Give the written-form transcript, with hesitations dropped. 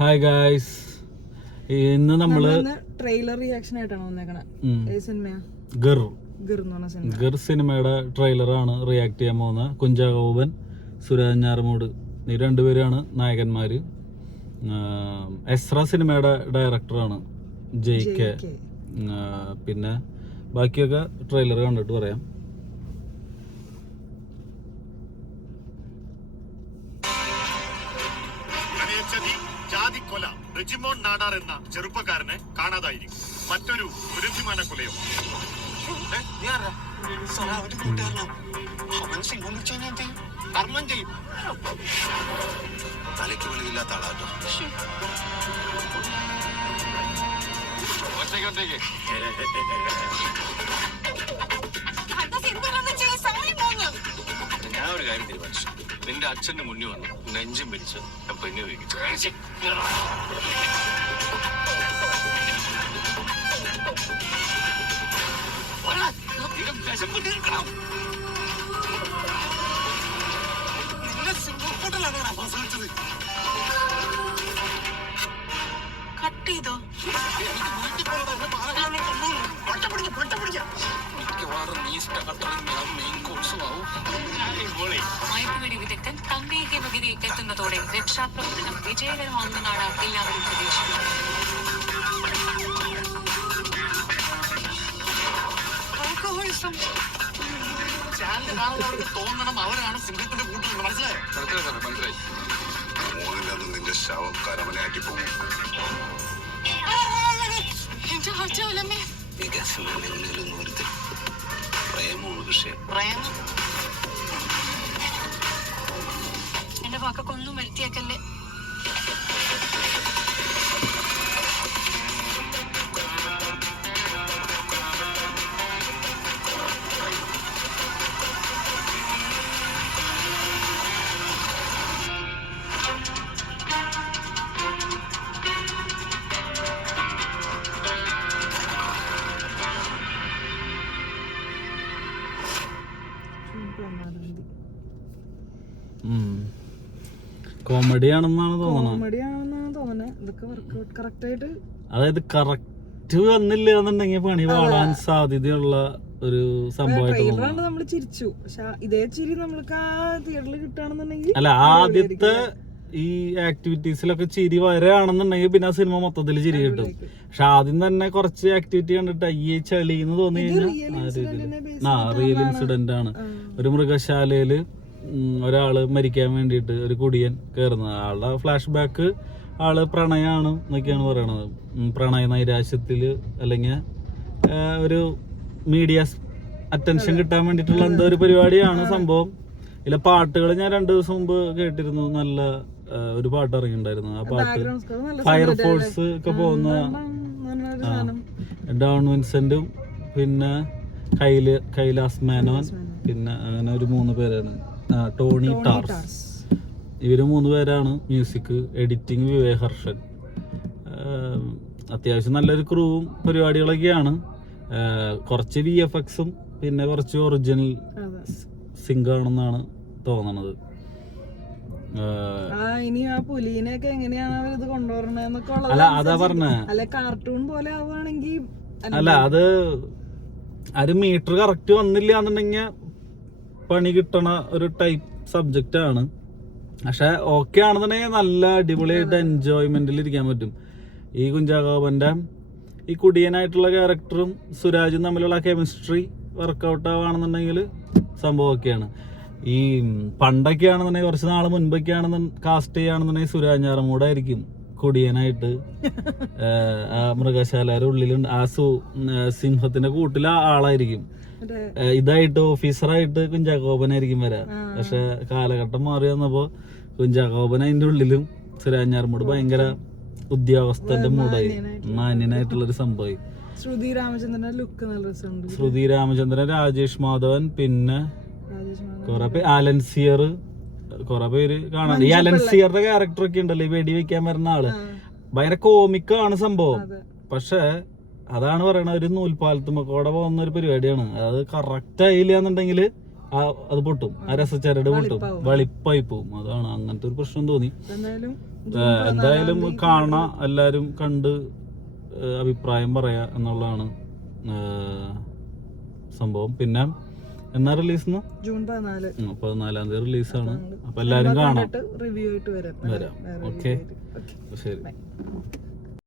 Hi guys, ഇന്ന് നമ്മള് trailer reaction ആയിട്ടാണ് വന്നേക്കണേ. ഗർ സിനിമയുടെ ട്രെയിലറാണ് റിയാക്ട് ചെയ്യാൻ പോകുന്നത്. കുഞ്ചാക്കോബൻ, സുരാജ് ഞാറമൂട് ഈ രണ്ടുപേരാണ് നായകന്മാര്. എസ്ര സിനിമയുടെ ഡയറക്ടറാണ് JK. പിന്നെ ബാക്കിയൊക്കെ ട്രെയിലർ കണ്ടിട്ട് പറയാം. ജാതിക്കൊല റെജിമോൻ നാടാർ എന്ന ചെറുപ്പക്കാരനെ കാണാതായിരിക്കും. മറ്റൊരു ദുരഭിമാന കൊലയോ? കർമ്മം ചെയ്യും. തലയ്ക്ക് വെളിവില്ലാത്ത ആളാട്ടോ. ഒറ്റയ്ക്ക് ഞാൻ ഒരു കാര്യം തീരുമാനിച്ചു. നിന്റെ അച്ഛന്റെ മുന്നിൽ വന്ന് നെഞ്ചും പിടിച്ച് പെണ്ണു വീഴിച്ചു. മയക്കുവെടി വിദഗ്ധൻ തങ്കയെ മകനെ എത്തുന്നതോടെ രക്ഷാപ്രവർത്തനം വിജയകരമാണെന്നാണ് എല്ലാവരും പ്രതീക്ഷിക്കുന്നത്. തോന്നണം അവരാണ് സിംഗത്തിന്റെ കൂട്ടുന്നത്. മനസ്സിലായോ? മനസ്സിലായി. നിന്റെ ശവം കരമനയാക്കി പോകും. എന്റെ വാക്കൊന്നും വരുത്തിയാക്കല്ലേ. കോമഡിയാണെന്നാണ് തോന്നുന്നത്. ഇതൊക്കെ വർക്ക്ഔട്ട് കറക്റ്റ് ആയിട്ട്, അതായത് കറക്റ്റ് വന്നില്ല എന്നുണ്ടെങ്കിൽ പണി പാടാൻ സാധ്യതയുള്ള ഒരു സംഭവമായിട്ട് നമ്മള് ചിരിച്ചു. പക്ഷെ ഇതേ ചിരി നമ്മൾക്ക് ആ തിയേറ്ററിൽ കിട്ടുകയാണെന്നുണ്ടെങ്കിൽ, അല്ല, ആദ്യത്തെ ഈ ആക്ടിവിറ്റീസിലൊക്കെ ചിരി വരാണെന്നുണ്ടെങ്കിൽ പിന്നെ ആ സിനിമ മൊത്തത്തിൽ ചിരി കിട്ടും. പക്ഷെ ആദ്യം തന്നെ കുറച്ച് ആക്ടിവിറ്റി കണ്ടിട്ട് അയ്യേ ചളി എന്ന് തോന്നി കഴിഞ്ഞാൽ റിയൽ ഇൻസിഡന്റ് ആണ്. ഒരു മൃഗശാലയില് ഒരാള് മരിക്കാൻ വേണ്ടിയിട്ട് ഒരു കുടിയൻ കയറുന്നത്. ആളുടെ ഫ്ലാഷ് ബാക്ക് ആള് പ്രണയാണ് എന്നൊക്കെയാണ് പറയണത്. പ്രണയ നൈരാശ്യത്തില് അല്ലെങ്കിൽ ഒരു മീഡിയ അറ്റൻഷൻ കിട്ടാൻ വേണ്ടിയിട്ടുള്ള എന്തോ ഒരു പരിപാടിയാണ് സംഭവം. ഇതിലെ പാട്ടുകൾ ഞാൻ 2 ദിവസം മുമ്പ് കേട്ടിരുന്നു. നല്ല ഒരു പാട്ട് ഇറങ്ങിയിട്ടുണ്ടായിരുന്നു. ആ പാട്ട് ഫയർഫോഴ്സ് ഒക്കെ പോകുന്ന ഡോൺ വിൻസെന്റും പിന്നെ കൈലാസ് മേനോൻ, പിന്നെ അങ്ങനെ ഒരു 3 പേരാണ്. Tony TARS. ഇവര് 3 പേരാണ് മ്യൂസിക്, എഡിറ്റിംഗ് വിവേക് ഹർഷൻ. അത്യാവശ്യം നല്ലൊരു ക്രൂവും പരിപാടികളൊക്കെയാണ്. കുറച്ച് VFXും പിന്നെ കുറച്ച് ഒറിജിനൽ സിങ്ക് ആണെന്നാണ് തോന്നണത്. ഇനി ആ പുലീനെയൊക്കെ എങ്ങനെയാണ് അവരിത് കൊണ്ടുവരണേന്നൊക്കെ ഉള്ളത്. അല്ല, അതാ പറഞ്ഞേ, അല്ല കാർട്ടൂൺ പോലെ ആവുകയാണെങ്കിൽ, അല്ല അത് ഒരു മീറ്റർ കറക്റ്റ് വന്നില്ല എന്നുണ്ടെങ്കിൽ പണി കിട്ടണ ഒരു ടൈപ്പ് സബ്ജക്റ്റ് ആണ്. പക്ഷെ ഓക്കെ ആണെന്നുണ്ടെങ്കിൽ നല്ല അടിപൊളിയായിട്ട് എൻജോയ്മെന്റിൽ ഇരിക്കാൻ പറ്റും. ഈ കുഞ്ചാക്കോബന്റെ ഈ കുടിയനായിട്ടുള്ള ക്യാരക്ടറും സുരാജും തമ്മിലുള്ള കെമിസ്ട്രി വർക്കൗട്ട് ആവുകയാണെന്നുണ്ടെങ്കിൽ സംഭവം ഒക്കെയാണ്. ഈ പണ്ടൊക്കെ ആണെന്നുണ്ടെങ്കിൽ കുറച്ച് നാൾ മുൻപൊക്കെ ആണെന്ന് കാസ്റ്റ് ചെയ്യുകയാണെന്നുണ്ടെങ്കിൽ സുരാജ് ഞാറമൂടായിരിക്കും കുടിയനായിട്ട് ആ മൃഗശാലയുടെ ഉള്ളിൽ ആ സിംഹത്തിന്റെ കൂട്ടിലെ ആളായിരിക്കും. ഇതായിട്ട് ഓഫീസറായിട്ട് കുഞ്ചാക്കോബനായിരിക്കും വരാ. പക്ഷെ കാലഘട്ടം മാറി വന്നപ്പോ കുഞ്ചാക്കോബൻ അതിന്റെ ഉള്ളിലും സുരാജ് ഞാറമൂട് ഭയങ്കര ഉദ്യോഗസ്ഥന്റെ മൂടായി, മാന്യനായിട്ടുള്ളൊരു സംഭവമായി. ശ്രുതി രാമചന്ദ്രന്റെ ലുക്ക് നല്ല രസമുണ്ട്. ശ്രുതി രാമചന്ദ്രൻ, രാജേഷ് മാധവൻ, പിന്നെ കൊറേ പേര്, അലൻസിയർ, കൊറേ പേര് കാണാൻ. ഈ അലൻസിയറുടെ ക്യാരക്ടർ ഒക്കെ ഉണ്ടല്ലോ, ഈ വെടി വെക്കാൻ വരുന്ന ആള്, ഭയങ്കര കോമിക്കാണ് സംഭവം. പക്ഷെ അതാണ് പറയണത്, ഒരു നൂൽപാലത്തുമ്മക്കൂടെ പോകുന്ന ഒരു പരിപാടിയാണ്. അത് കറക്റ്റ് ആയില്ല എന്നുണ്ടെങ്കിൽ അത് പൊട്ടും, ആ രസച്ചരട് പൊട്ടും, വെളിപ്പായി പോവും. അതാണ് അങ്ങനത്തെ ഒരു പ്രശ്നം തോന്നി. എന്തായാലും കാണാ, എല്ലാരും കണ്ട് അഭിപ്രായം പറയാ എന്നുള്ളതാണ് സംഭവം. പിന്നെ എന്നാ റിലീസ്? ജൂൺ 14 റിലീസാണ്. അപ്പൊ എല്ലാരും കാണാം, റിവ്യൂ ആയിട്ട് വരാം. ഓക്കെ, ശരി.